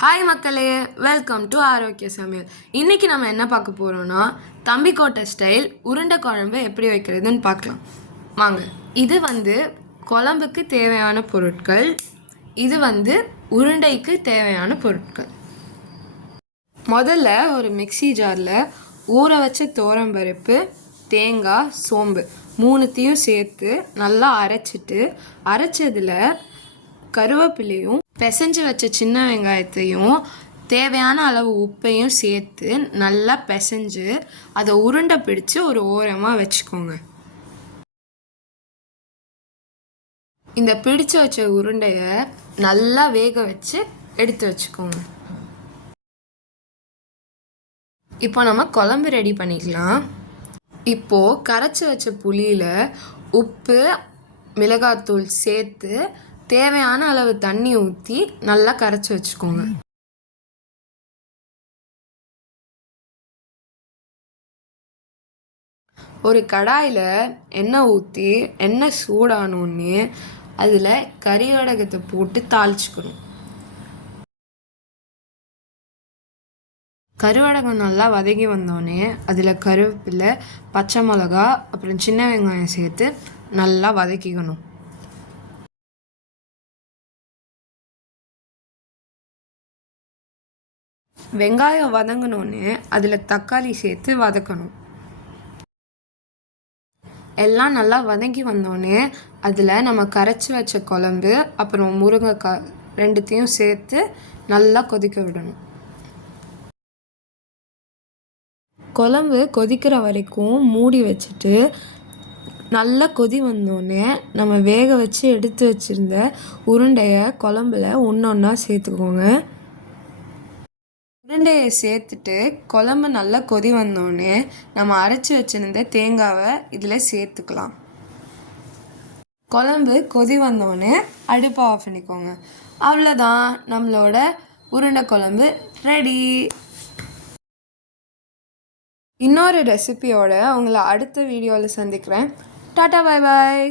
Hi மக்களே, welcome to ஆரோக்கிய சமையல். இன்றைக்கி நம்ம என்ன பார்க்க போகிறோன்னா, தம்பிக்கோட்டை ஸ்டைல் உருண்டை குழம்பு எப்படி வைக்கிறதுன்னு பார்க்கலாம் வாங்க. இது குழம்புக்கு தேவையான பொருட்கள், இது உருண்டைக்கு தேவையான பொருட்கள். முதல்ல ஒரு மிக்சி ஜாரில் ஊற வச்ச துவரம்பருப்பு, தேங்காய், சோம்பு மூணுத்தையும் சேர்த்து நல்லா அரைச்சதில் கருவேப்பிலையும் பிசைஞ்சு வச்ச சின்ன வெங்காயத்தையும் தேவையான அளவு உப்பையும் சேர்த்து நல்லா பிசைஞ்சு அதை உருண்டை பிடிச்சு ஒரு ஓரமாக வச்சுக்கோங்க. இந்த பிடிச்சு வச்ச உருண்டையை நல்லா வேக வச்சு எடுத்து வச்சுக்கோங்க. இப்போ நம்ம குழம்பு ரெடி பண்ணிக்கலாம். இப்போது கரைச்சி வச்ச புளியில் உப்பு, மிளகாத்தூள் சேர்த்து தேவையான அளவு தண்ணி ஊற்றி நல்லா கரைச்சி வச்சுக்கோங்க. ஒரு கடாயில் எண்ணெய் ஊற்றி எண்ணெய் சூடானோடனே அதில் கறிவடகத்தை போட்டு தாளிச்சுக்கணும். கருவடகம் நல்லா வதங்கி வந்தோடனே அதில் கருவேப்பிலை, பச்சை மிளகா, அப்புறம் சின்ன வெங்காயம் சேர்த்து நல்லா வதக்கிக்கணும். வெங்காயம் வதங்கினோடனே அதில் தக்காளி சேர்த்து வதக்கணும். எல்லாம் நல்லா வதங்கி வந்தோடனே அதில் நம்ம கரைச்சி வச்ச குழம்பு அப்புறம் முருங்கைக்காய் ரெண்டுத்தையும் சேர்த்து நல்லா கொதிக்க விடணும். குழம்பு கொதிக்கிற வரைக்கும் மூடி வச்சுட்டு நல்லா கொதி வந்தோடனே நம்ம வேக வச்சு எடுத்து வச்சுருந்த உருண்டையை குழம்புல ஒன்றா சேர்த்துக்கோங்க. உருண்டையை சேர்த்துட்டு குழம்பு நல்லா கொதி வந்தோடனே நம்ம அரைச்சி வச்சுருந்த தேங்காவை இதில் சேர்த்துக்கலாம். குழம்பு கொதி வந்தோடனே அடுப்பை ஆஃப் பண்ணிக்கோங்க. அவ்வளோதான், நம்மளோட உருண்டை குழம்பு ரெடி. இன்னொரு ரெசிபியோட உங்களை அடுத்த வீடியோவில் சந்திக்கிறேன். டாட்டா, பாய் பாய்.